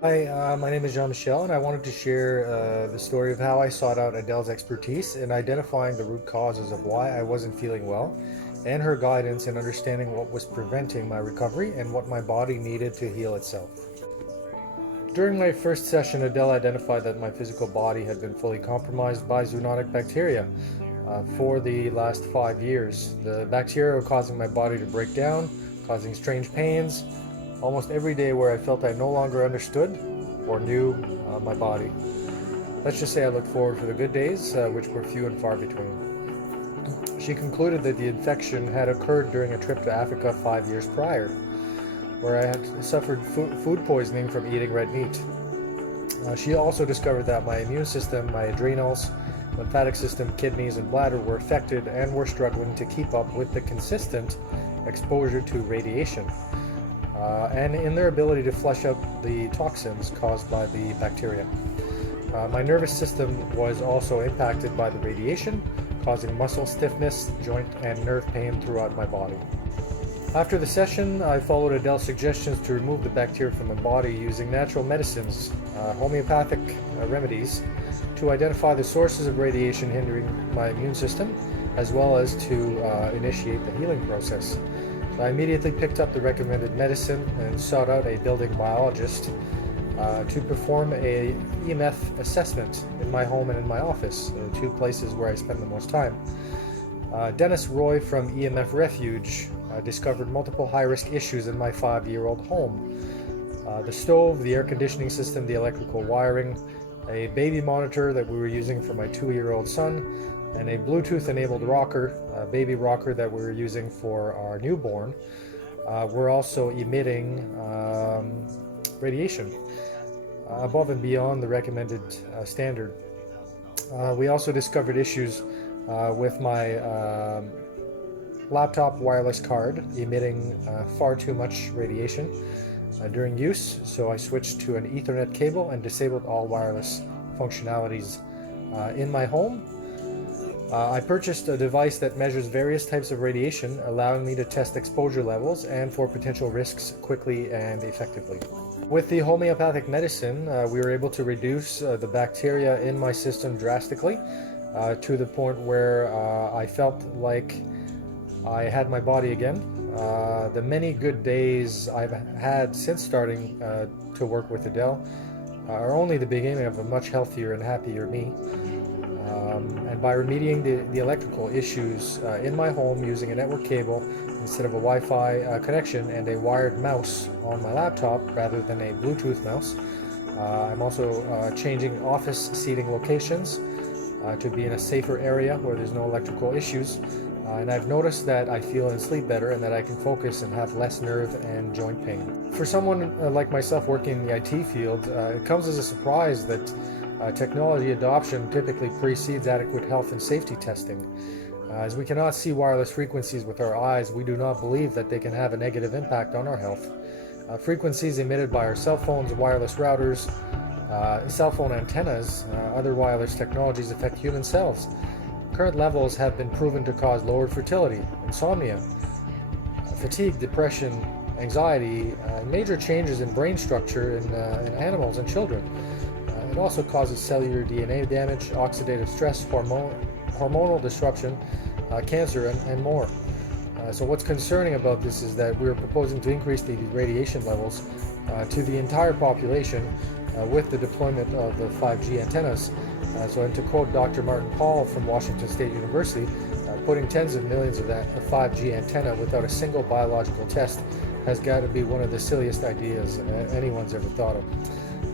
Hi, my name is Jean-Michel, and I wanted to share the story of how I sought out Adele's expertise in identifying the root causes of why I wasn't feeling well, and her guidance in understanding what was preventing my recovery and what my body needed to heal itself. During my first session, Adele identified that my physical body had been fully compromised by zoonotic bacteria for the last 5 years. The bacteria were causing my body to break down, causing strange pains, almost every day where I felt I no longer understood or knew my body. Let's just say I looked forward for the good days, which were few and far between. She concluded that the infection had occurred during a trip to Africa 5 years prior, where I had suffered food poisoning from eating red meat. She also discovered that my immune system, my adrenals, lymphatic system, kidneys, and bladder were affected and were struggling to keep up with the consistent exposure to radiation, and in their ability to flush out the toxins caused by the bacteria. My nervous system was also impacted by the radiation, causing muscle stiffness, joint, and nerve pain throughout my body. After the session, I followed Adele's suggestions to remove the bacteria from my body using natural medicines, homeopathic remedies, to identify the sources of radiation hindering my immune system, as well as to initiate the healing process. So I immediately picked up the recommended medicine and sought out a building biologist to perform a EMF assessment in my home and in my office, two places where I spend the most time. Dennis Roy from EMF Refuge discovered multiple high-risk issues in my 5-year-old home. The stove, the air conditioning system, the electrical wiring, a baby monitor that we were using for my 2-year-old son, and a Bluetooth-enabled rocker, a baby rocker that we were using for our newborn, were also emitting radiation above and beyond the recommended standard. We also discovered issues with my laptop wireless card emitting far too much radiation during use, so I switched to an Ethernet cable and disabled all wireless functionalities in my home. I purchased a device that measures various types of radiation, allowing me to test exposure levels and for potential risks quickly and effectively. With the homeopathic medicine, we were able to reduce the bacteria in my system drastically to the point where I felt like I had my body again. The many good days I've had since starting to work with Adele are only the beginning of a much healthier and happier me. And by remediating the electrical issues in my home using a network cable instead of a Wi-Fi connection and a wired mouse on my laptop rather than a Bluetooth mouse, I'm also changing office seating locations to be in a safer area where there's no electrical issues. And I've noticed that I feel and sleep better and that I can focus and have less nerve and joint pain. For someone like myself working in the IT field, it comes as a surprise that technology adoption typically precedes adequate health and safety testing. As we cannot see wireless frequencies with our eyes, we do not believe that they can have a negative impact on our health. Frequencies emitted by our cell phones, wireless routers, cell phone antennas, other wireless technologies affect human cells. Current levels have been proven to cause lowered fertility, insomnia, fatigue, depression, anxiety, major changes in brain structure in animals and children. It also causes cellular DNA damage, oxidative stress, hormonal disruption, cancer, and more. So what's concerning about this is that we're proposing to increase the radiation levels to the entire population with the deployment of the 5G antennas. And to quote Dr. Martin Paul from Washington State University, putting tens of millions of that 5G antenna without a single biological test has got to be one of the silliest ideas anyone's ever thought of.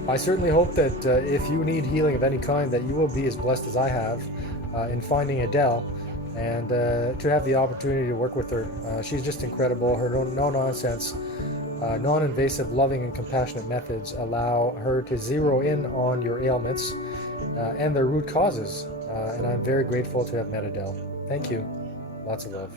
I certainly hope that if you need healing of any kind, that you will be as blessed as I have in finding Adele and to have the opportunity to work with her. She's just incredible. Her no-nonsense, non-invasive, loving, and compassionate methods allow her to zero in on your ailments and their root causes. And I'm very grateful to have met Adele. Thank you. Lots of love.